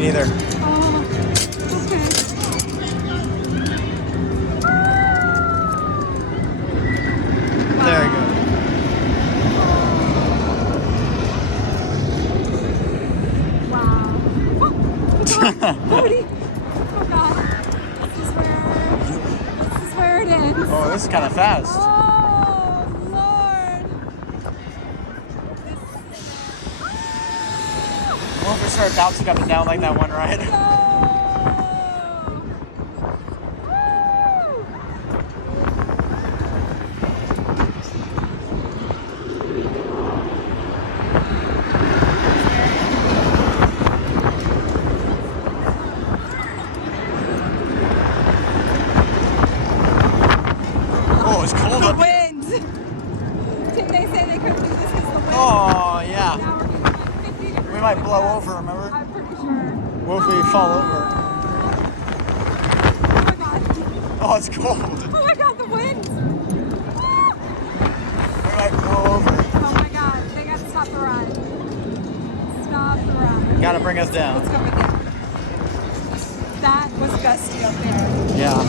Me neither. Oh, okay. There you go. Wow. Oh, Cody. Oh God. This is where it ends. Oh, this is kind of fast. Oh Lord. What if we start bouncing up and down like that one ride? Oh, it's cold The up here. wind. Didn't they say they couldn't do this because of the wind? Oh, yeah. Now we're getting like 50 degrees. We might blow over, remember? I'm pretty sure. What if we fall over? Oh my God. Oh, it's cold. Oh my God, the wind. We might blow over. Oh my God, they got to stop the ride. Stop the ride. Gotta bring us down. Let's go with that. That was gusty up there. Yeah.